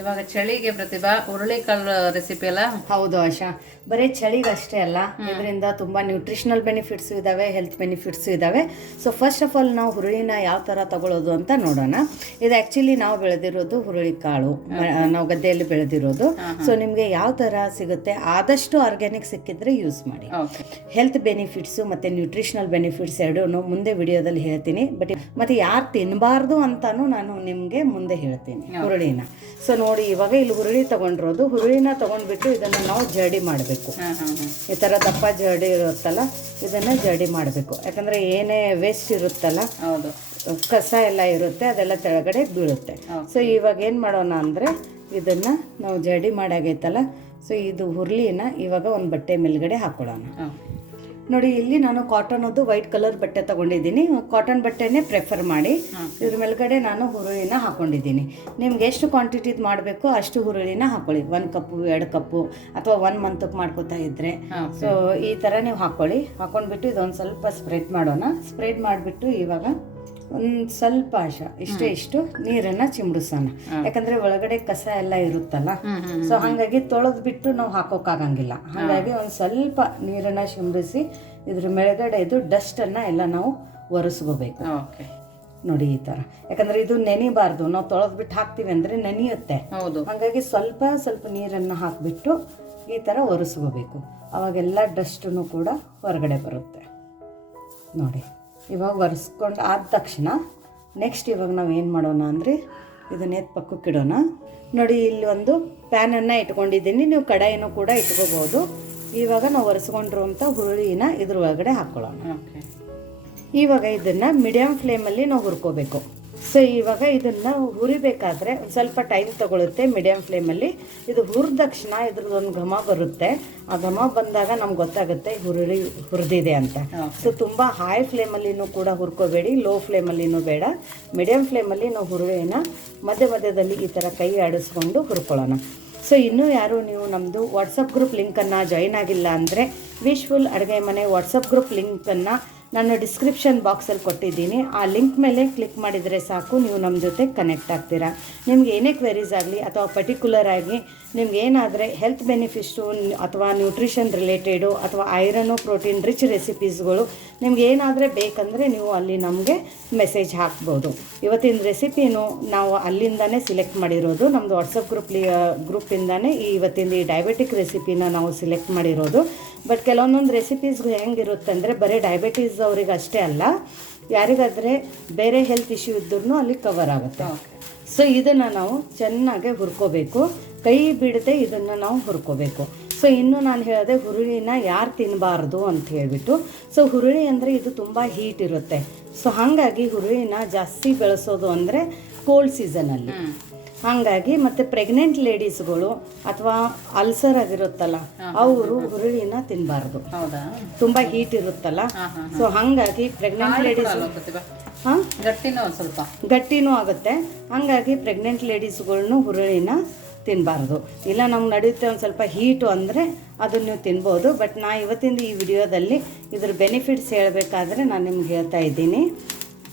ಇವಾಗ ಚಳಿಗೆ ಪ್ರತಿಭಾ ಹುರುಳಿಕಾಳು ರೆಸಿಪಿ ಅಲ್ಲ? ಹೌದು ಆಶಾ. ಬರೀ ಚಳಿಗಷ್ಟೇ ಅಲ್ಲ. ಇದರಿಂದ ತುಂಬಾ ನ್ಯೂಟ್ರಿಷನಲ್ ಬೆನಿಫಿಟ್ಸ್ ಇದಾವೆ ಹೆಲ್ತ್ ಬೆನಿಫಿಟ್ಸ್ ಇದಾವೆ. ಸೊ ಫಸ್ಟ್ ಆಫ್ ಆಲ್ ನಾವು ಹುರುಳಿನ ಯಾವ ಥರ ತಗೊಳ್ಳೋದು ಅಂತ ನೋಡೋಣ. ಇದು ಆ್ಯಕ್ಚುಲಿ ನಾವು ಬೆಳೆದಿರೋದು ಹುರುಳಿ ಕಾಳು ನಾವು ಗದ್ದೆಯಲ್ಲಿ ಬೆಳೆದಿರೋದು. ಸೊ ನಿಮಗೆ ಯಾವ ಥರ ಸಿಗುತ್ತೆ ಆದಷ್ಟು ಆರ್ಗ್ಯಾನಿಕ್ ಸಿಕ್ಕಿದ್ರೆ ಯೂಸ್ ಮಾಡಿ. ಹೆಲ್ತ್ ಬೆನಿಫಿಟ್ಸು ಮತ್ತು ನ್ಯೂಟ್ರಿಷನಲ್ ಬೆನಿಫಿಟ್ಸ್ ಎರಡೂ ಮುಂದೆ ವಿಡಿಯೋದಲ್ಲಿ ಹೇಳ್ತೀನಿ. ಬಟ್ ಮತ್ತು ಯಾರು ತಿನ್ನಬಾರ್ದು ಅಂತಾನು ನಾನು ನಿಮಗೆ ಮುಂದೆ ಹೇಳ್ತೀನಿ ಹುರುಳಿನ. ಸೊ ನೋಡಿ ಇವಾಗ ಇಲ್ಲಿ ಹುರುಳಿ ತಗೊಂಡಿರೋದು. ಹುರುಳಿನ ತಗೊಂಡ್ಬಿಟ್ಟು ಇದನ್ನು ನಾವು ಜಡಿ ಮಾಡಬೇಕು. ಈ ಥರ ದಪ್ಪ ಜಡಿ ಇರುತ್ತಲ್ಲ ಇದನ್ನು ಜಡಿ ಮಾಡಬೇಕು. ಯಾಕಂದರೆ ಏನೇ ವೇಸ್ಟ್ ಇರುತ್ತಲ್ಲ ಹೌದು. ಕಸ ಎಲ್ಲ ಇರುತ್ತೆ ಅದೆಲ್ಲ ತೆಳಗಡೆ ಬೀಳುತ್ತೆ. ಸೊ ಇವಾಗ ಏನು ಮಾಡೋಣ ಅಂದರೆ ಇದನ್ನು ನಾವು ಜಡಿ ಮಾಡಾಗೈತಲ್ಲ ಸೊ ಇದು ಹುರುಳಿನ ಇವಾಗ ಒಂದು ಬಟ್ಟೆ ಮೇಲ್ಗಡೆ ಹಾಕೊಳ್ಳೋಣ. ನೋಡಿ ಇಲ್ಲಿ ನಾನು ಕಾಟನ್ ಅದು ವೈಟ್ ಕಲರ್ ಬಟ್ಟೆ ತಗೊಂಡಿದ್ದೀನಿ. ಕಾಟನ್ ಬಟ್ಟೆನೇ ಪ್ರೆಫರ್ ಮಾಡಿ. ಇದ್ರ ಮೇಲ್ಗಡೆ ನಾನು ಹುರುಳಿನ ಹಾಕೊಂಡಿದ್ದೀನಿ. ನಿಮ್ಗೆ ಎಷ್ಟು ಕ್ವಾಂಟಿಟಿದು ಮಾಡಬೇಕು ಅಷ್ಟು ಹುರುಳಿನ ಹಾಕೊಳ್ಳಿ. ಒನ್ ಕಪ್ಪು ಎರಡು ಕಪ್ಪು ಅಥವಾ ಒನ್ ಮಂತಕ್ಕೆ ಮಾಡ್ಕೋತಾ ಇದ್ರೆ. ಸೊ ಈ ಥರ ನೀವು ಹಾಕೊಳ್ಳಿ. ಹಾಕೊಂಡ್ಬಿಟ್ಟು ಇದೊಂದು ಸ್ವಲ್ಪ ಸ್ಪ್ರೆಡ್ ಮಾಡೋಣ. ಸ್ಪ್ರೆಡ್ ಮಾಡಿಬಿಟ್ಟು ಇವಾಗ ಒಂದು ಸ್ವಲ್ಪ ಆಶ. ಇಷ್ಟೇ ಇಷ್ಟು ನೀರನ್ನ ಚಿಮ್ಡಿಸೋಣ. ಯಾಕಂದ್ರೆ ಒಳಗಡೆ ಕಸ ಎಲ್ಲ ಇರುತ್ತಲ್ಲ? ಸೊ ಹಾಗಾಗಿ ತೊಳೆದು ಬಿಟ್ಟು ನಾವು ಹಾಕೋಕ್ಕಾಗಂಗಿಲ್ಲ. ಹಾಗಾಗಿ ಒಂದು ಸ್ವಲ್ಪ ನೀರನ್ನ ಚಿಮ್ರಿಸಿ ಇದ್ರ ಮೇಲ್ಗಡೆ ಇದು ಡಸ್ಟನ್ನು ಎಲ್ಲ ನಾವು ಒರೆಸ್ಕೋಬೇಕು. ನೋಡಿ ಈ ತರ. ಯಾಕಂದ್ರೆ ಇದು ನೆನಿಬಾರ್ದು. ನಾವು ತೊಳೆದು ಬಿಟ್ಟು ಹಾಕ್ತೀವಿ ಅಂದ್ರೆ ನೆನೆಯುತ್ತೆ. ಹಾಗಾಗಿ ಸ್ವಲ್ಪ ಸ್ವಲ್ಪ ನೀರನ್ನ ಹಾಕಿಬಿಟ್ಟು ಈ ಥರ ಒರೆಸ್ಕೋಬೇಕು. ಅವಾಗೆಲ್ಲ ಡಸ್ಟನ್ನು ಕೂಡ ಹೊರಗಡೆ ಬರುತ್ತೆ. ನೋಡಿ. ಇವಾಗ ಒರೆಸ್ಕೊಂಡು ಆದ ತಕ್ಷಣ ನೆಕ್ಸ್ಟ್ ಇವಾಗ ನಾವು ಏನು ಮಾಡೋಣ ಅಂದರೆ ಇದನ್ನ ಪಕ್ಕಕ್ಕೆ ಇಡೋಣ. ನೋಡಿ, ಇಲ್ಲಿ ಒಂದು ಪ್ಯಾನನ್ನು ಇಟ್ಕೊಂಡಿದ್ದೀನಿ. ನೀವು ಕಡಾಯಿನೂ ಕೂಡ ಇಟ್ಕೋಬೋದು. ಇವಾಗ ನಾವು ಒರೆಸ್ಕೊಂಡಿರುವಂಥ ಹುರುಳಿನ ಇದ್ರ ಒಳಗಡೆ ಹಾಕ್ಕೊಳ್ಳೋಣ ಓಕೆ ಇವಾಗ ಇದನ್ನು ಮೀಡಿಯಮ್ ಫ್ಲೇಮಲ್ಲಿ ನಾವು ಹುರ್ಕೋಬೇಕು. ಸೊ ಇವಾಗ ಇದನ್ನು ಹುರಿಬೇಕಾದ್ರೆ ಒಂದು ಸ್ವಲ್ಪ ಟೈಮ್ ತಗೊಳುತ್ತೆ ಮೀಡಿಯಮ್ ಫ್ಲೇಮಲ್ಲಿ ಇದು ಹುರಿದ ತಕ್ಷಣ ಇದ್ರದ್ದೊಂದು ಘಮ ಬರುತ್ತೆ. ಆ ಘಮ ಬಂದಾಗ ನಮ್ಗೆ ಗೊತ್ತಾಗುತ್ತೆ ಹುರುಳಿ ಹುರಿದಿದೆ ಅಂತ. ಸೊ ತುಂಬ ಹೈ ಫ್ಲೇಮಲ್ಲಿನೂ ಕೂಡ ಹುರ್ಕೋಬೇಡಿ ಲೋ ಫ್ಲೇಮಲ್ಲಿನೂ ಬೇಡ. ಮೀಡಿಯಮ್ ಫ್ಲೇಮಲ್ಲಿ ನಾವು ಹುರುಳಿನ ಮಧ್ಯ ಮಧ್ಯದಲ್ಲಿ ಈ ಥರ ಕೈ ಆಡಿಸ್ಕೊಂಡು ಹುರ್ಕೊಳ್ಳೋಣ. ಸೊ ಇನ್ನೂ ಯಾರು ನೀವು ನಮ್ಮದು ವಾಟ್ಸಪ್ ಗ್ರೂಪ್ ಲಿಂಕನ್ನು ಜಾಯಿನ್ ಆಗಿಲ್ಲ ಅಂದರೆ ವಿಶ್ಫುಲ್ ಅಡುಗೆ ಮನೆ ವಾಟ್ಸಪ್ ಗ್ರೂಪ್ ಲಿಂಕನ್ನು ನಾನು ಡಿಸ್ಕ್ರಿಪ್ಷನ್ ಬಾಕ್ಸಲ್ಲಿ ಕೊಟ್ಟಿದ್ದೀನಿ. ಆ ಲಿಂಕ್ ಮೇಲೆ ಕ್ಲಿಕ್ ಮಾಡಿದರೆ ಸಾಕು, ನೀವು ನಮ್ಮ ಜೊತೆ ಕನೆಕ್ಟ್ ಆಗ್ತೀರಾ. ನಿಮ್ಗೆ ಏನೇ ಕ್ವೆರೀಸ್ ಆಗಲಿ ಅಥವಾ ಪರ್ಟಿಕ್ಯುಲರ್ ಆಗಿ ನಿಮ್ಗೆ ಏನಾದರೆ ಹೆಲ್ತ್ ಬೆನಿಫಿಟ್ಸು ಅಥವಾ ನ್ಯೂಟ್ರಿಷನ್ ರಿಲೇಟೆಡು ಅಥವಾ ಐರನು ಪ್ರೋಟೀನ್ ರಿಚ್ ರೆಸಿಪೀಸ್ಗಳು ನಿಮ್ಗೆ ಏನಾದರೆ ಬೇಕಂದರೆ ನೀವು ಅಲ್ಲಿ ನಮಗೆ ಮೆಸೇಜ್ ಹಾಕ್ಬೋದು. ಇವತ್ತಿನ ರೆಸಿಪಿನೂ ನಾವು ಅಲ್ಲಿಂದನೇ ಸಿಲೆಕ್ಟ್ ಮಾಡಿರೋದು. ನಮ್ಮದು ವಾಟ್ಸಪ್ ಗ್ರೂಪ್ಲಿ ಗ್ರೂಪಿಂದನೇ ಈ ಇವತ್ತಿನ ಈ ಡಯಾಬಿಟಿಕ್ ರೆಸಿಪಿನ ನಾವು ಸಿಲೆಕ್ಟ್ ಮಾಡಿರೋದು. ಬಟ್ ಕೆಲವೊಂದೊಂದು ರೆಸಿಪೀಸ್ ಹೆಂಗಿರುತ್ತೆ ಅಂದರೆ ಬರೀ ಡಯಾಬಿಟೀಸ್ ಅವ್ರಿಗೆ ಅಷ್ಟೇ ಅಲ್ಲ. ಯಾರಿಗಾದರೆ ಬೇರೆ ಹೆಲ್ತ್ ಇಶ್ಯೂ ಇದ್ದರೂ ಅಲ್ಲಿ ಕವರ್ ಆಗುತ್ತೆ. ಸೊ ಇದನ್ನು ನಾವು ಚೆನ್ನಾಗೆ ಹುರ್ಕೋಬೇಕು. ಕೈ ಬಿಡದೆ ಇದನ್ನು ನಾವು ಹುರ್ಕೋಬೇಕು. ಸೊ ಇನ್ನು ನಾನು ಹೇಳಿದೆ ಹುರುಳಿನ ಯಾರು ತಿನ್ನಬಾರ್ದು ಅಂತ ಹೇಳಿಬಿಟ್ಟು. ಸೊ ಹುರುಳಿ ಅಂದರೆ ಇದು ತುಂಬ ಹೀಟ್ ಇರುತ್ತೆ. ಸೊ ಹಾಗಾಗಿ ಹುರುಳಿನ ಜಾಸ್ತಿ ಬೆಳೆಸೋದು ಅಂದರೆ ಕೋಲ್ಡ್ ಸೀಸನಲ್ಲಿ ಹಾಗಾಗಿ ಮತ್ತು ಪ್ರೆಗ್ನೆಂಟ್ ಲೇಡೀಸ್ಗಳು ಅಥವಾ ಅಲ್ಸರ್ ಆಗಿರುತ್ತಲ್ಲ ಅವರು ಹುರುಳಿನ ತಿನ್ನಬಾರ್ದು ತುಂಬ ಹೀಟ್ ಇರುತ್ತಲ್ಲ. ಸೊ ಹಾಗಾಗಿ ಪ್ರೆಗ್ನೆಂಟ್ ಲೇಡೀಸ್ ಹಾಂ? ಗಟ್ಟಿನೂ ಸ್ವಲ್ಪ. ಗಟ್ಟಿನೂ ಆಗುತ್ತೆ. ಹಾಗಾಗಿ ಪ್ರೆಗ್ನೆಂಟ್ ಲೇಡೀಸ್ಗಳ್ನು ಹುರುಳಿನ ತಿನ್ನಬಾರ್ದು ಇಲ್ಲ, ನಮ್ಗೆ ನಡೆಯುತ್ತೆ ಒಂದು ಸ್ವಲ್ಪ ಹೀಟು ಅಂದರೆ ಅದನ್ನ ನೀವು ತಿನ್ಬೋದು. ಬಟ್ ನಾ ಇವತ್ತಿಂದ ಈ ವಿಡಿಯೋದಲ್ಲಿ ಇದ್ರ ಬೆನಿಫಿಟ್ಸ್ ಹೇಳಬೇಕಾದ್ರೆ ನಾನು ನಿಮ್ಗೆ ಹೇಳ್ತಾ ಇದ್ದೀನಿ.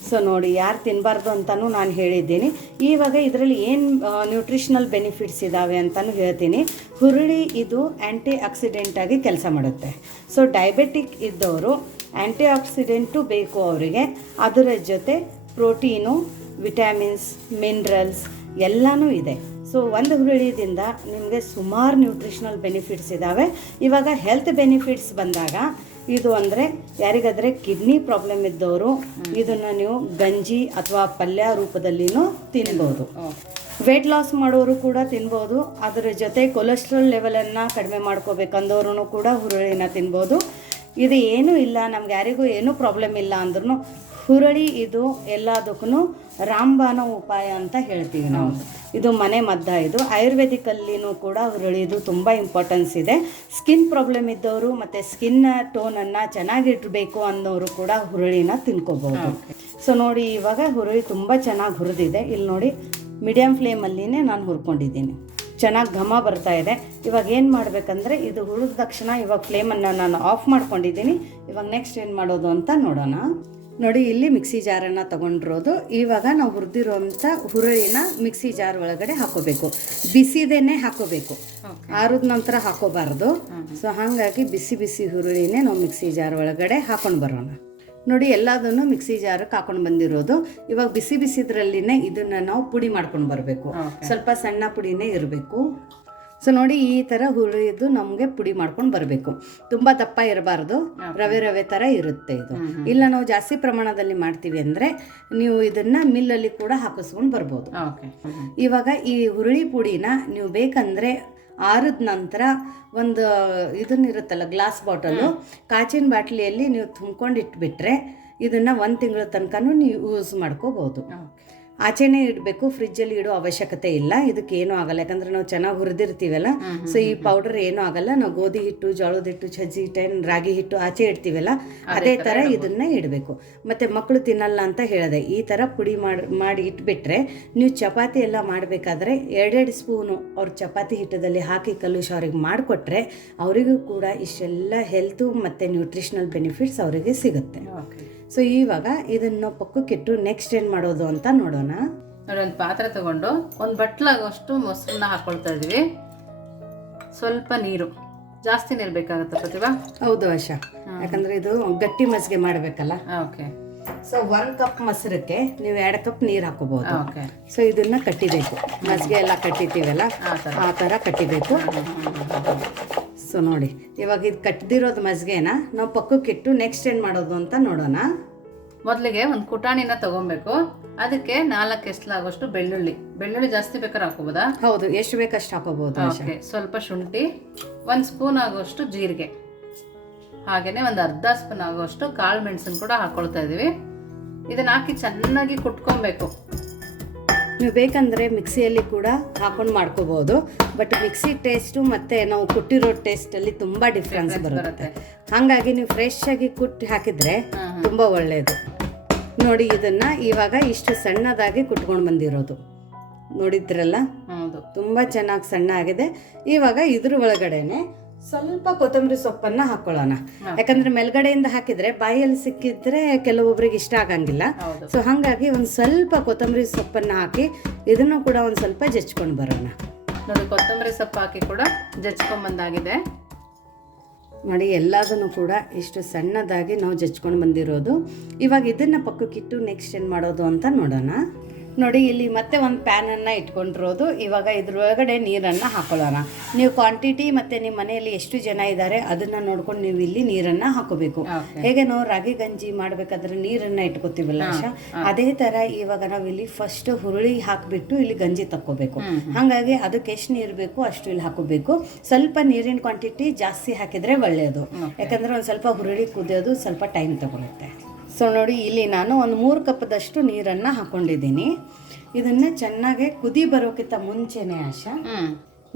ಸೊ ನೋಡಿ ಯಾರು ತಿನ್ನಬಾರ್ದು ಅಂತಲೂ ನಾನು ಹೇಳಿದ್ದೀನಿ. ಇವಾಗ ಇದರಲ್ಲಿ ಏನು ನ್ಯೂಟ್ರಿಷನಲ್ ಬೆನಿಫಿಟ್ಸ್ ಇದ್ದಾವೆ ಅಂತಲೂ ಹೇಳ್ತೀನಿ. ಹುರುಳಿ ಇದು ಆ್ಯಂಟಿ ಆಕ್ಸಿಡೆಂಟಾಗಿ ಕೆಲಸ ಮಾಡುತ್ತೆ. ಸೊ ಡಯಾಬೆಟಿಕ್ ಇದ್ದವರು ಆ್ಯಂಟಿ ಆಕ್ಸಿಡೆಂಟು ಬೇಕು ಅವರಿಗೆ. ಅದರ ಜೊತೆ ಪ್ರೋಟೀನು ವಿಟಮಿನ್ಸ್ ಮಿನರಲ್ಸ್ ಎಲ್ಲನೂ ಇದೆ. ಸೊ ಒಂದು ಹುರುಳಿದಿಂದ ನಿಮಗೆ ಸುಮಾರು ನ್ಯೂಟ್ರಿಷನಲ್ ಬೆನಿಫಿಟ್ಸ್ ಇದ್ದಾವೆ ಇವಾಗ ಹೆಲ್ತ್ ಬೆನಿಫಿಟ್ಸ್ ಬಂದಾಗ ಇದು ಅಂದರೆ ಯಾರಿಗಾದರೆ ಕಿಡ್ನಿ ಪ್ರಾಬ್ಲಮ್ ಇದ್ದವರು ಇದನ್ನು ನೀವು ಗಂಜಿ ಅಥವಾ ಪಲ್ಯ ರೂಪದಲ್ಲಿನೂ ತಿನ್ಬೋದು. ವೆಯ್ಟ್ ಲಾಸ್ ಮಾಡೋರು ಕೂಡ ತಿನ್ಬೋದು. ಅದರ ಜೊತೆ ಕೊಲೆಸ್ಟ್ರಾಲ್ ಲೆವೆಲನ್ನು ಕಡಿಮೆ ಮಾಡ್ಕೋಬೇಕಂದವ್ರು ಕೂಡ ಹುರುಳಿನ ತಿನ್ಬೋದು. ಇದು ಏನೂ ಇಲ್ಲ ನಮ್ಗೆ ಯಾರಿಗೂ ಏನೂ ಪ್ರಾಬ್ಲಮ್ ಇಲ್ಲ ಅಂದ್ರೂ ಹುರುಳಿ ಇದು ಎಲ್ಲದಕ್ಕೂ ರಾಮಬಾಣ ಉಪಾಯ ಅಂತ ಹೇಳ್ತೀವಿ ನಾವು. ಇದು ಮನೆ ಮದ್ದ ಇದು. ಆಯುರ್ವೇದಿಕಲ್ಲಿನೂ ಕೂಡ ಹುರಳಿದು ತುಂಬ ಇಂಪಾರ್ಟೆನ್ಸ್ ಇದೆ. ಸ್ಕಿನ್ ಪ್ರಾಬ್ಲಮ್ ಇದ್ದವರು ಮತ್ತು ಸ್ಕಿನ್ ಟೋನನ್ನು ಚೆನ್ನಾಗಿಟ್ಬೇಕು ಅನ್ನೋರು ಕೂಡ ಹುರುಳಿನ ತಿನ್ಕೋಬಹುದು. ಸೊ ನೋಡಿ ಇವಾಗ ಹುರುಳಿ ತುಂಬ ಚೆನ್ನಾಗಿ ಹುರಿದಿದೆ. ಇಲ್ಲಿ ನೋಡಿ ಮೀಡಿಯಮ್ ಫ್ಲೇಮಲ್ಲಿನೇ ನಾನು ಹುರ್ಕೊಂಡಿದ್ದೀನಿ. ಚೆನ್ನಾಗಿ ಘಮ ಬರ್ತಾ ಇದೆ. ಇವಾಗ ಏನು ಮಾಡಬೇಕಂದ್ರೆ ಇದು ಹುರಿದ ತಕ್ಷಣ ಇವಾಗ ಫ್ಲೇಮನ್ನು ನಾನು ಆಫ್ ಮಾಡ್ಕೊಂಡಿದ್ದೀನಿ. ಇವಾಗ ನೆಕ್ಸ್ಟ್ ಏನು ಮಾಡೋದು ಅಂತ ನೋಡೋಣ. ನೋಡಿ ಇಲ್ಲಿ ಮಿಕ್ಸಿ ಜಾರನ್ನ ತಗೊಂಡಿರೋದು. ಇವಾಗ ನಾವು ಹುರಿದಿರುವಂತ ಹುರುಳಿನ ಮಿಕ್ಸಿ ಜಾರ್ ಒಳಗಡೆ ಹಾಕೋಬೇಕು. ಬಿಸಿದೇನೆ ಹಾಕೋಬೇಕು. ಆರದ ನಂತರ ಹಾಕೋಬಾರದು. ಸೊ ಹಾಗಾಗಿ ಬಿಸಿ ಬಿಸಿ ಹುರುಳಿನೇ ನಾವು ಮಿಕ್ಸಿ ಜಾರ್ ಒಳಗಡೆ ಹಾಕೊಂಡು ಬರೋಣ. ನೋಡಿ ಎಲ್ಲದನ್ನು ಮಿಕ್ಸಿ ಜಾರಕ್ಕೆ ಹಾಕೊಂಡು ಬಂದಿರೋದು. ಇವಾಗ ಬಿಸಿ ಬಿಸಿದ್ರಲ್ಲಿನೇ ಇದನ್ನ ನಾವು ಪುಡಿ ಮಾಡ್ಕೊಂಡು ಬರಬೇಕು. ಸ್ವಲ್ಪ ಸಣ್ಣ ಪುಡಿನೇ ಇರಬೇಕು. ಸೊ ನೋಡಿ ಈ ಥರ ಹುರಿದು ನಮಗೆ ಪುಡಿ ಮಾಡ್ಕೊಂಡು ಬರಬೇಕು. ತುಂಬ ದಪ್ಪ ಇರಬಾರ್ದು. ರವೆ ರವೆ ಥರ ಇರುತ್ತೆ ಇದು. ಇಲ್ಲ ನಾವು ಜಾಸ್ತಿ ಪ್ರಮಾಣದಲ್ಲಿ ಮಾಡ್ತೀವಿ ಅಂದರೆ ನೀವು ಇದನ್ನ ಮಿಲ್ಲಲ್ಲಿ ಕೂಡ ಹಾಕಿಸ್ಕೊಂಡು ಬರ್ಬೋದು. ಇವಾಗ ಈ ಹುರುಳಿ ಪುಡಿನ ನೀವು ಬೇಕಂದ್ರೆ ಆರಿದ ನಂತರ ಒಂದು ಇದನ್ನಿರುತ್ತಲ್ಲ ಗ್ಲಾಸ್ ಬಾಟಲು ಕಾಚಿನ ಬಾಟ್ಲಿಯಲ್ಲಿ ನೀವು ತುಂಬ್ಕೊಂಡು ಇಟ್ಬಿಟ್ರೆ ಇದನ್ನ ಒಂದು ತಿಂಗಳ ತನಕನೂ ನೀವು ಯೂಸ್ ಮಾಡ್ಕೋಬಹುದು ಆಚೆನೇ ಇಡಬೇಕು ಫ್ರಿಜ್ಜಲ್ಲಿ ಇಡೋ ಅವಶ್ಯಕತೆ ಇಲ್ಲ. ಇದಕ್ಕೆ ಏನೂ ಆಗಲ್ಲ. ಯಾಕಂದ್ರೆ ನಾವು ಚೆನ್ನಾಗಿ ಹುರಿದಿರ್ತೀವಲ್ಲ? ಸೊ ಈ ಪೌಡರ್ ಏನೂ ಆಗಲ್ಲ. ನಾವು ಗೋಧಿ ಹಿಟ್ಟು ಜೋಳದ ಹಿಟ್ಟು ಸಜ್ಜಿ ಹಿಟ್ಟು ರಾಗಿ ಹಿಟ್ಟು ಆಚೆ ಇಡ್ತೀವಲ್ಲ? ಅದೇ ಥರ ಇದನ್ನ ಇಡಬೇಕು. ಮತ್ತೆ ಮಕ್ಕಳು ತಿನ್ನಲ್ಲ ಅಂತ ಹೇಳಿದೆ. ಈ ಥರ ಪುಡಿ ಮಾಡಿ ಮಾಡಿ ಇಟ್ಬಿಟ್ರೆ ನೀವು ಚಪಾತಿ ಎಲ್ಲ ಮಾಡಬೇಕಾದ್ರೆ ಎರಡೆರಡು ಸ್ಪೂನು ಅವ್ರ ಚಪಾತಿ ಹಿಟ್ಟದಲ್ಲಿ ಹಾಕಿ ಕಲುಷ ಅವ್ರಿಗೆ ಮಾಡಿಕೊಟ್ರೆ ಅವರಿಗೂ ಕೂಡ ಇಷ್ಟೆಲ್ಲ ಹೆಲ್ತು ಮತ್ತು ನ್ಯೂಟ್ರಿಷನಲ್ ಬೆನಿಫಿಟ್ಸ್ ಅವರಿಗೆ ಸಿಗುತ್ತೆ. ಓಕೆ ಸೊ ಇವಾಗ ಇದನ್ನು ಪಕ್ಕಕ್ಕಿಟ್ಟು ನೆಕ್ಸ್ಟ್ ಏನು ಮಾಡೋದು ಅಂತ ನೋಡೋಣ. ನೋಡಿ ಒಂದು ಪಾತ್ರೆ ತಗೊಂಡು ಒಂದು ಬಟ್ಲಾಗುವಷ್ಟು ಮೊಸರನ್ನ ಹಾಕ್ಕೊಳ್ತಾ ಇದೀವಿ ಸ್ವಲ್ಪ ನೀರು. ಜಾಸ್ತಿ ನೀರು ಬೇಕಾಗುತ್ತೆ ಪ್ರತಿಭಾ? ಹೌದು ಆಶಾ. ಯಾಕಂದ್ರೆ ಇದು ಗಟ್ಟಿ ಮಜ್ಜಿಗೆ ಮಾಡಬೇಕಲ್ಲ. ಓಕೆ ಸೊ ಒನ್ ಕಪ್ ಮೊಸರಕ್ಕೆ ನೀವು ಎರಡು ಕಪ್ ನೀರು ಹಾಕೋಬಹುದು ಓಕೆ ಸೊ ಇದನ್ನ ಕಟ್ಟಿಬೇಕು. ಮಜ್ಜಿಗೆ ಎಲ್ಲ ಕಟ್ಟಿತೀವಲ್ಲ ಆ ತರ ಆ ಥರ ಕಟ್ಟಿಬೇಕು. ಸೊ ನೋಡಿ ಇವಾಗ ಇದು ಕಟ್ಟದಿರೋದು ಮಜ್ಜಿಗೆನ ನಾವು ಪಕ್ಕಕ್ಕಿಟ್ಟು ನೆಕ್ಸ್ಟ್ ಏನು ಮಾಡೋದು ಅಂತ ನೋಡೋಣ. ಮೊದಲಿಗೆ ಒಂದು ಕುಟಾಣಿನ ತಗೊಬೇಕು. ಅದಕ್ಕೆ ನಾಲ್ಕು ಎಸ್ಲಾಗುವಷ್ಟು ಬೆಳ್ಳುಳ್ಳಿ. ಬೆಳ್ಳುಳ್ಳಿ ಜಾಸ್ತಿ ಬೇಕಾದ್ರೆ ಹಾಕೋಬೋದಾ ಹೌದು ಎಷ್ಟು ಬೇಕಷ್ಟು ಹಾಕೋಬಹುದು ಓಕೆ ಸ್ವಲ್ಪ ಶುಂಠಿ ಒಂದು ಸ್ಪೂನ್ ಆಗುವಷ್ಟು ಜೀರಿಗೆ. ಹಾಗೆಯೇ ಒಂದು ಅರ್ಧ ಸ್ಪೂನ್ ಆಗುವಷ್ಟು ಕಾಳು ಮೆಣಸನ್ನು ಕೂಡ ಹಾಕೊಳ್ತಾ ಇದ್ದೀವಿ ಇದನ್ನ ಹಾಕಿ ಚೆನ್ನಾಗಿ ಕುಟ್ಕೊಬೇಕು. ನೀವು ಬೇಕಂದರೆ ಮಿಕ್ಸಿಯಲ್ಲಿ ಕೂಡ ಹಾಕೊಂಡು ಮಾಡ್ಕೋಬಹುದು ಬಟ್ ಮಿಕ್ಸಿ ಟೇಸ್ಟು ಮತ್ತು ನಾವು ಕುಟ್ಟಿರೋ ಟೇಸ್ಟಲ್ಲಿ ತುಂಬ ಡಿಫ್ರೆನ್ಸ್ ಬರುತ್ತೆ. ಹಾಗಾಗಿ ನೀವು ಫ್ರೆಶ್ ಆಗಿ ಕುಟ್ಟಿ ಹಾಕಿದರೆ ತುಂಬ ಒಳ್ಳೆಯದು ನೋಡಿ ಇದನ್ನು ಇವಾಗ ಇಷ್ಟು ಸಣ್ಣದಾಗಿ ಕುಟ್ಕೊಂಡು ಬಂದಿರೋದು. ನೋಡಿದ್ರಲ್ಲ? ಹೌದು. ತುಂಬಾ ಚೆನ್ನಾಗಿ ಸಣ್ಣ ಆಗಿದೆ. ಇವಾಗ ಇದ್ರ ಒಳಗಡೆನೆ ಸ್ವಲ್ಪ ಕೊತ್ತಂಬರಿ ಸೊಪ್ಪನ್ನ ಹಾಕೊಳ್ಳೋಣ. ಯಾಕಂದ್ರೆ ಮೇಲ್ಗಡೆಯಿಂದ ಹಾಕಿದ್ರೆ ಬಾಯಲ್ಲಿ ಸಿಕ್ಕಿದ್ರೆ ಕೆಲವೊಬ್ರಿಗೆ ಇಷ್ಟ ಆಗಂಗಿಲ್ಲ. ಸೊ ಹಾಗಾಗಿ ಒಂದು ಸ್ವಲ್ಪ ಕೊತ್ತಂಬರಿ ಸೊಪ್ಪನ್ನ ಹಾಕಿ ಇದನ್ನು ಕೂಡ ಒಂದು ಸ್ವಲ್ಪ ಜಚ್ಕೊಂಡು ಬರೋಣ. ನೋಡಿ ಕೊತ್ತಂಬರಿ ಸೊಪ್ಪು ಹಾಕಿ ಕೂಡ ಜಚ್ಕೊಂಬಂದಾಗಿದೆ ನೋಡಿ ಎಲ್ಲದನ್ನು ಕೂಡ ಇಷ್ಟು ಸಣ್ಣದಾಗಿ ನಾವು ಜಚ್ಕೊಂಡು ಬಂದಿರೋದು. ಇವಾಗ ಇದನ್ನ ಪಕ್ಕಕ್ಕಿಟ್ಟು ನೆಕ್ಸ್ಟ್ ಏನು ಮಾಡೋದು ಅಂತ ನೋಡೋಣ. ನೋಡಿ ಇಲ್ಲಿ ಮತ್ತೆ ಒಂದು ಪ್ಯಾನನ್ನು ಇಟ್ಕೊಂಡಿರೋದು. ಇವಾಗ ಇದ್ರೊಳಗಡೆ ನೀರನ್ನು ಹಾಕೊಳ್ಳೋಣ. ನೀವು ಕ್ವಾಂಟಿಟಿ ಮತ್ತು ನಿಮ್ಮ ಮನೆಯಲ್ಲಿ ಎಷ್ಟು ಜನ ಇದ್ದಾರೆ ಅದನ್ನು ನೋಡ್ಕೊಂಡು ನೀವು ಇಲ್ಲಿ ನೀರನ್ನು ಹಾಕೋಬೇಕು. ಹೇಗೆ ನಾವು ರಾಗಿ ಗಂಜಿ ಮಾಡಬೇಕಾದ್ರೆ ನೀರನ್ನು ಇಟ್ಕೋತೀವಲ್ಲ ಅದೇ ಥರ ಇವಾಗ ನಾವು ಇಲ್ಲಿ ಫಸ್ಟ್ ಹುರುಳಿ ಹಾಕಿಬಿಟ್ಟು ಇಲ್ಲಿ ಗಂಜಿ ತಕ್ಕೋಬೇಕು. ಹಾಗಾಗಿ ಅದಕ್ಕೆ ಎಷ್ಟು ನೀರು ಬೇಕು ಅಷ್ಟು ಇಲ್ಲಿ ಹಾಕೋಬೇಕು. ಸ್ವಲ್ಪ ನೀರಿನ ಕ್ವಾಂಟಿಟಿ ಜಾಸ್ತಿ ಹಾಕಿದ್ರೆ ಒಳ್ಳೆಯದು ಯಾಕಂದರೆ ಒಂದು ಸ್ವಲ್ಪ ಹುರುಳಿ ಕುದಿಯೋದು ಸ್ವಲ್ಪ ಟೈಮ್ ತಗೊಳುತ್ತೆ. ಸೊ ನೋಡಿ ಇಲ್ಲಿ ನಾನು ಒಂದು ಮೂರು ಕಪ್ದಷ್ಟು ನೀರನ್ನು ಹಾಕೊಂಡಿದ್ದೀನಿ. ಇದನ್ನು ಚೆನ್ನಾಗಿ ಕುದಿ ಬರೋಕ್ಕಿಂತ ಮುಂಚೆನೆ ಆಶಾ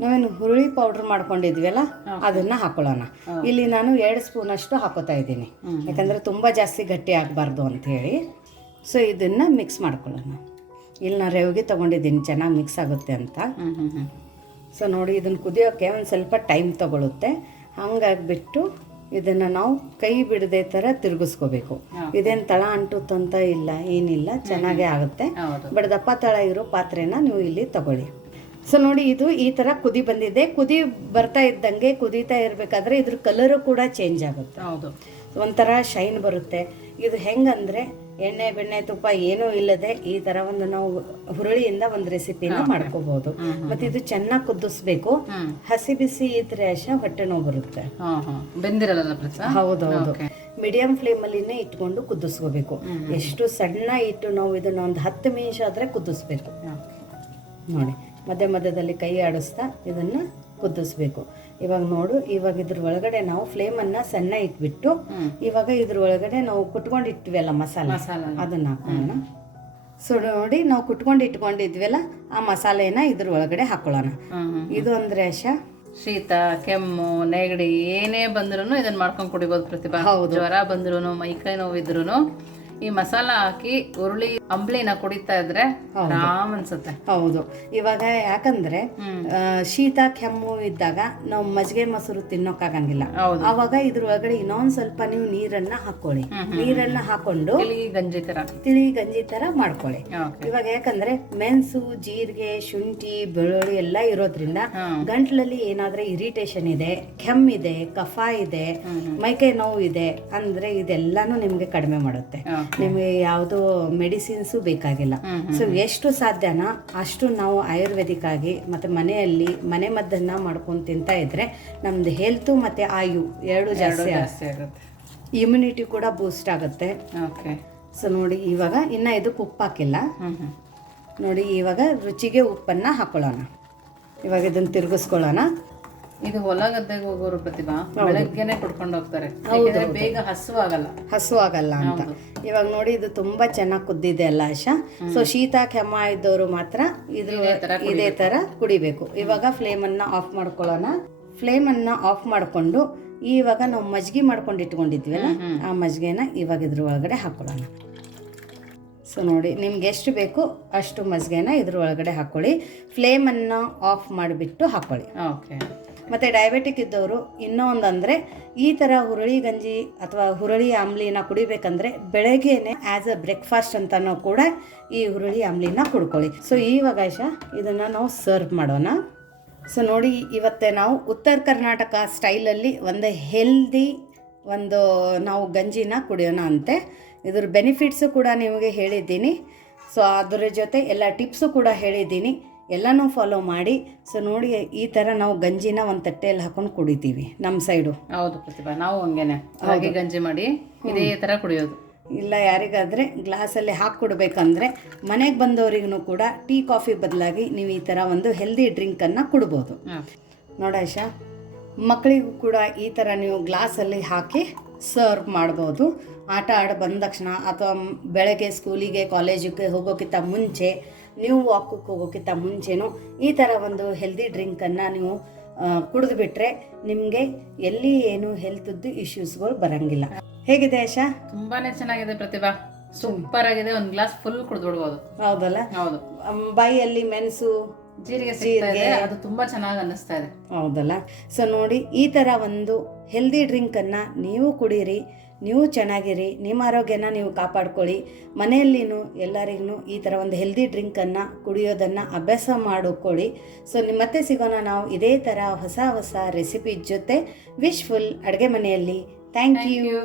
ನಾವೇನು ಹುರುಳಿ ಪೌಡರ್ ಮಾಡ್ಕೊಂಡಿದ್ವಲ್ಲ ಅದನ್ನ ಹಾಕೊಳ್ಳೋಣ. ಇಲ್ಲಿ ನಾನು ಎರಡು ಸ್ಪೂನ್ ಅಷ್ಟು ಹಾಕೋತಾ ಇದ್ದೀನಿ. ಯಾಕಂದ್ರೆ ತುಂಬಾ ಜಾಸ್ತಿ ಗಟ್ಟಿ ಆಗಬಾರ್ದು ಅಂತ ಹೇಳಿ ಸೊ ಇದನ್ನ ಮಿಕ್ಸ್ ಮಾಡ್ಕೊಳ್ಳೋಣ. ಇಲ್ಲಿ ನಾನು ರೇವಿಗೆ ತಗೊಂಡಿದ್ದೀನಿ ಚೆನ್ನಾಗಿ ಮಿಕ್ಸ್ ಆಗುತ್ತೆ ಅಂತ. ಸೊ ನೋಡಿ ಇದನ್ನ ಕುದಿಯೋಕ್ಕೆ ಒಂದು ಸ್ವಲ್ಪ ಟೈಮ್ ತಗೊಳುತ್ತೆ. ಹಂಗಾಗ್ಬಿಟ್ಟು ಇದನ್ನ ನಾವು ಕೈ ಬಿಡದೆ ಥರ ತಿರುಗಿಸ್ಕೋಬೇಕು. ಇದೇನು ತಳ ಅಂಟುತ್ತಂತ ಇಲ್ಲ ಏನಿಲ್ಲ ಚೆನ್ನಾಗೇ ಆಗುತ್ತೆ. ಬಟ್ ದಪ್ಪ ತಳ ಇರೋ ಪಾತ್ರೆನ ನೀವು ಇಲ್ಲಿ ತಗೊಳ್ಳಿ. ಸೊ ನೋಡಿ ಇದು ಈ ಥರ ಕುದಿ ಬಂದಿದೆ. ಕುದಿ ಬರ್ತಾ ಇದ್ದಂಗೆ ಕುದೀತಾ ಇರಬೇಕಾದ್ರೆ ಇದ್ರ ಕಲರು ಕೂಡ ಚೇಂಜ್ ಆಗುತ್ತೆ. ಹೌದು. ಒಂಥರ ಶೈನ್ ಬರುತ್ತೆ. ಇದು ಹೆಂಗಂದ್ರೆ ಎಣ್ಣೆ ಬೆಣ್ಣೆ ತುಪ್ಪ ಏನೂ ಇಲ್ಲದೆ ಈ ತರ ಒಂದು ನಾವು ಹುರುಳಿಯಿಂದ ಒಂದು ರೆಸಿಪಿನ ಮಾಡ್ಕೋಬಹುದು ಮತ್ತೆ ಇದು ಚೆನ್ನಾಗಿ ಕುದಿಸ್ಬೇಕು. ಹಸಿ ಬಿಸಿ ಇದ್ರೆ ಅಶ ಹೊಟ್ಟೆ ನೋವು ಬರುತ್ತೆ. ಬೆಂದಿರಲ್ಲ ಹೌದೌದು. ಮೀಡಿಯಂ ಫ್ಲೇಮ್ ಅಲ್ಲಿನೇ ಇಟ್ಕೊಂಡು ಕುದಿಸ್ಕೋಬೇಕು. ಎಷ್ಟು ಸಣ್ಣ ಇಟ್ಟು ನಾವು ಇದನ್ನ ಒಂದು ಹತ್ತು ನಿಮಿಷ ಆದ್ರೆ ಕುದಿಸ್ಬೇಕು. ನೋಡಿ ಮಧ್ಯ ಮಧ್ಯದಲ್ಲಿ ಕೈ ಆಡಿಸ್ತಾ ಇದನ್ನ ಕುದಿಸ್ಬೇಕು. ಇವಾಗ ನೋಡು ಇವಾಗ ಇದ್ರ ಒಳಗಡೆ ನಾವು ಫ್ಲೇಮ್ ಅನ್ನ ಸಣ್ಣ ಇಟ್ಬಿಟ್ಟು. ಇವಾಗ ಇದ್ರ ಒಳಗಡೆ ನಾವು ಕುಟ್ಕೊಂಡು ಇಟ್ವಲ್ಲ ಮಸಾಲೆ? ಮಸಾಲ ಅದನ್ನ ಹಾಕೋಣ. ಸೊ ನೋಡಿ ನಾವು ಕುಟ್ಕೊಂಡು ಇಟ್ಕೊಂಡಿದ್ವಲ್ಲ ಆ ಮಸಾಲೆನ ಇದ್ರ ಒಳಗಡೆ ಹಾಕೊಳ್ಳೋಣ. ಇದು ಅಂದ್ರೆ ಆಶಾ ಶೀತ ಕೆಮ್ಮು ನೆಗಡಿ ಏನೇ ಬಂದ್ರು ಇದನ್ನ ಮಾಡ್ಕೊಂಡು ಕುಡಿಬೋದು ಪ್ರತಿಭಾ. ಜ್ವರ ಬಂದ್ರು ಮೈಕೈ ನೋವಿದ್ರು ಈ ಮಸಾಲ ಹಾಕಿ ಉರುಳಿ ಅಂಬ್ಲಿನ ಕುಡಿತಾ ಇದ್ರೆ ಆರಾಮ್ ಅನ್ಸುತ್ತೆ. ಹೌದು. ಇವಾಗ ಯಾಕಂದ್ರೆ ಶೀತ ಕೆಮ್ಮು ಇದ್ದಾಗ ನಾವು ಮಜ್ಜಿಗೆ ಮೊಸರು ತಿನ್ನೋಕ್ಕಾಗಂಗಿಲ್ಲ. ಅವಾಗ ಇದ್ರ ಒಳಗಡೆ ಇನ್ನೊಂದ್ ಸ್ವಲ್ಪ ನೀವು ನೀರನ್ನ ಹಾಕೊಳ್ಳಿ. ನೀರನ್ನ ಹಾಕೊಂಡು ತಿಳಿ ಗಂಜಿ ತರ. ತಿಳಿ ಗಂಜಿ ತರ ಮಾಡ್ಕೊಳ್ಳಿ. ಇವಾಗ ಯಾಕಂದ್ರೆ ಮೆಣಸು ಜೀರಿಗೆ ಶುಂಠಿ ಬೆಳ್ಳುಳ್ಳಿ ಎಲ್ಲ ಇರೋದ್ರಿಂದ ಗಂಟ್ಲಲ್ಲಿ ಏನಾದ್ರೆ ಇರಿಟೇಷನ್ ಇದೆ ಕೆಮ್ಮಿದೆ ಕಫ ಇದೆ ಮೈಕೈ ನೋವು ಇದೆ ಅಂದ್ರೆ ಇದೆಲ್ಲಾನು ನಿಮ್ಗೆ ಕಡಿಮೆ ಮಾಡುತ್ತೆ. ನಿಮ್ಗೆ ಯಾವುದು ಮೆಡಿಸಿನ್ಸು ಬೇಕಾಗಿಲ್ಲ. ಸೊ ಎಷ್ಟು ಸಾಧ್ಯನ ಅಷ್ಟು ನಾವು ಆಯುರ್ವೇದಿಕ್ ಆಗಿ ಮತ್ತೆ ಮನೆಯಲ್ಲಿ ಮನೆ ಮದ್ದನ್ನ ಮಾಡ್ಕೊಂಡು ತಿಂತಾ ಇದ್ರೆ ನಮ್ದು ಹೆಲ್ತು ಮತ್ತೆ ಆಯು ಎರಡು ಜಾಸ್ತಿ ಜಾಸ್ತಿ ಆಗುತ್ತೆ. ಇಮ್ಯುನಿಟಿ ಕೂಡ ಬೂಸ್ಟ್ ಆಗುತ್ತೆ. ಓಕೆ ಸೊ ನೋಡಿ ಇವಾಗ ಇನ್ನ ಇದಕ್ಕೆ ಉಪ್ಪು ಹಾಕಿಲ್ಲ. ನೋಡಿ ಇವಾಗ ರುಚಿಗೆ ಉಪ್ಪನ್ನ ಹಾಕೊಳ್ಳೋಣ. ಇವಾಗ ಇದನ್ನು ತಿರುಗಿಸ್ಕೊಳ್ಳೋಣ. ಇದು ಹೊಲ ಗದ್ದೆಗೆ ಹೋಗೋರು ಪ್ರತಿಭಾ ಬೆಳಗ್ಗೆನೆ ಕುಡ್ಕೊಂಡು ಹೋಗ್ತಾರೆ. ಯಾಕಂದ್ರೆ ಬೇಗ ಹಸುವಾಗಲ್ಲ ಹಸು ಆಗಲ್ಲ ಅಂತ. ಇವಾಗ ನೋಡಿ ಇದು ತುಂಬಾ ಚೆನ್ನಾಗಿ ಕುದ್ದಿದೆ ಅಲ್ಲ ಆಶಾ. ಸೊ ಶೀತ ಕೆಮ್ಮ ಇದ್ದವರು ಮಾತ್ರ ಇದ್ರ ಇದೇ ತರ ಕುಡಿಬೇಕು. ಇವಾಗ ಫ್ಲೇಮ್ ಅನ್ನ ಆಫ್ ಮಾಡ್ಕೊಳ್ಳೋಣ. ಫ್ಲೇಮ್ ಅನ್ನ ಆಫ್ ಮಾಡ್ಕೊಂಡು ಇವಾಗ ನಾವು ಮಜ್ಗಿ ಮಾಡ್ಕೊಂಡು ಇಟ್ಕೊಂಡಿದ್ವಲ್ಲ ಆ ಮಜ್ಗೆನ ಇವಾಗ ಇದ್ರ ಒಳಗಡೆ ಹಾಕೊಳ್ಳೋಣ. ಸೊ ನೋಡಿ ನಿಮ್ಗೆ ಎಷ್ಟು ಬೇಕು ಅಷ್ಟು ಮಜ್ಗೆನ ಇದ್ರ ಒಳಗಡೆ ಹಾಕೊಳ್ಳಿ. ಫ್ಲೇಮನ್ನು ಆಫ್ ಮಾಡಿಬಿಟ್ಟು ಹಾಕೊಳ್ಳಿ. ಓಕೆ ಮತ್ತು ಡಯಾಬಿಟಿಕ್ ಇದ್ದವರು ಇನ್ನೂ ಅಂದರೆ ಈ ಥರ ಹುರುಳಿ ಗಂಜಿ ಅಥವಾ ಹುರುಳಿ ಆಮ್ಲಿನ ಕುಡಿಬೇಕಂದ್ರೆ ಬೆಳಗ್ಗೆನೆ ಆ್ಯಸ್ ಅ ಬ್ರೇಕ್ಫಾಸ್ಟ್ ಅಂತನೂ ಕೂಡ ಈ ಹುರುಳಿ ಆಮ್ಲಿನ ಕುಡ್ಕೊಳ್ಳಿ. ಸೊ ಇವಾಗ ಆಯ್ಷಾ ಇದನ್ನು ನಾವು ಸರ್ವ್ ಮಾಡೋಣ. ಸೊ ನೋಡಿ, ಇವತ್ತೆ ನಾವು ಉತ್ತರ ಕರ್ನಾಟಕ ಸ್ಟೈಲಲ್ಲಿ ಒಂದು ಹೆಲ್ದಿ ಒಂದು ನಾವು ಗಂಜಿನ ಕುಡಿಯೋಣ ಅಂತೆ. ಇದ್ರ ಬೆನಿಫಿಟ್ಸು ಕೂಡ ನಿಮಗೆ ಹೇಳಿದ್ದೀನಿ. ಸೊ ಅದರ ಜೊತೆ ಎಲ್ಲ ಟಿಪ್ಸು ಕೂಡ ಹೇಳಿದ್ದೀನಿ. ಎಲ್ಲನೂ ಫಾಲೋ ಮಾಡಿ. ಸೊ ನೋಡಿ ಈ ಥರ ನಾವು ಗಂಜಿನ ಒಂದು ತಟ್ಟೆಯಲ್ಲಿ ಹಾಕೊಂಡು ಕುಡಿತೀವಿ ನಮ್ಮ ಸೈಡು ಹೌದು ಪ್ರತಿಭಾ ನಾವು ಹಂಗೇನೆ. ಹಾಗೆ ಗಂಜಿ ಮಾಡಿ ಇದೇ ತರ ಕುಡಿಯೋದು. ಇಲ್ಲ ಯಾರಿಗಾದರೆ ಗ್ಲಾಸಲ್ಲಿ ಹಾಕಿ ಕೊಡಬೇಕಂದ್ರೆ ಮನೆಗೆ ಬಂದವರಿಗೂ ಕೂಡ ಟೀ ಕಾಫಿ ಬದಲಾಗಿ ನೀವು ಈ ಥರ ಒಂದು ಹೆಲ್ದಿ ಡ್ರಿಂಕನ್ನು ಕೊಡ್ಬೋದು. ನೋಡಾಶ ಮಕ್ಕಳಿಗೂ ಕೂಡ ಈ ಥರ ನೀವು ಗ್ಲಾಸಲ್ಲಿ ಹಾಕಿ ಸರ್ವ್ ಮಾಡ್ಬೋದು. ಆಟ ಆಡಿ ಬಂದ ತಕ್ಷಣ ಅಥವಾ ಬೆಳಗ್ಗೆ ಸ್ಕೂಲಿಗೆ ಕಾಲೇಜಿಗೆ ಹೋಗೋಕ್ಕಿಂತ ಮುಂಚೆ ನೀವು ವಾಕಕ್ಕೆ ಹೋಗೋಕ್ಕಿಂತ ಮುಂಚೆನೂ ಈ ಥರ ಒಂದು ಹೆಲ್ದಿ ಡ್ರಿಂಕನ್ನು ನೀವು ಕುಡಿದು ಬಿಟ್ಟರೆ ನಿಮಗೆ ಎಲ್ಲಿ ಏನು ಹೆಲ್ತದ್ದು ಇಶ್ಯೂಸ್ಗಳು ಬರೋಂಗಿಲ್ಲ. ಹೇಗಿದೆ ಆಶಾ? ತುಂಬಾ ಚೆನ್ನಾಗಿದೆ ಪ್ರತಿಭಾ. ಸೂಪರ್ ಆಗಿದೆ. ಒಂದು ಗ್ಲಾಸ್ ಫುಲ್ ಕುಡಿದ್ಬಿಡ್ಬೋದು. ಹೌದಲ್ಲ? ಹೌದು. ಅಮ್, ಬಾಯಲ್ಲಿ ಮೆಣಸು ಜೀರಿಗೆ ಅದು ತುಂಬಾ ಚೆನ್ನಾಗಿ ಅನ್ನಿಸ್ತಾ ಇದೆ. ಹೌದಲ್ಲ? ಸೊ ನೋಡಿ ಈ ಥರ ಒಂದು ಹೆಲ್ದಿ ಡ್ರಿಂಕನ್ನು ನೀವು ಕುಡೀರಿ ನೀವು ಚೆನ್ನಾಗಿರಿ ನಿಮ್ಮ ಆರೋಗ್ಯನ ನೀವು ಕಾಪಾಡ್ಕೊಳ್ಳಿ. ಮನೆಯಲ್ಲಿನೂ ಎಲ್ಲರಿಗೂ ಈ ಥರ ಒಂದು ಹೆಲ್ದಿ ಡ್ರಿಂಕನ್ನು ಕುಡಿಯೋದನ್ನು ಅಭ್ಯಾಸ ಮಾಡಿಕೊಳ್ಳಿ. ಸೊ ಮತ್ತೆ ಸಿಗೋಣ ನಾವು ಇದೇ ಥರ ಹೊಸ ಹೊಸ ರೆಸಿಪಿ ಜೊತೆ ವಿಶ್ಫುಲ್ ಅಡುಗೆ ಮನೆಯಲ್ಲಿ. Thank you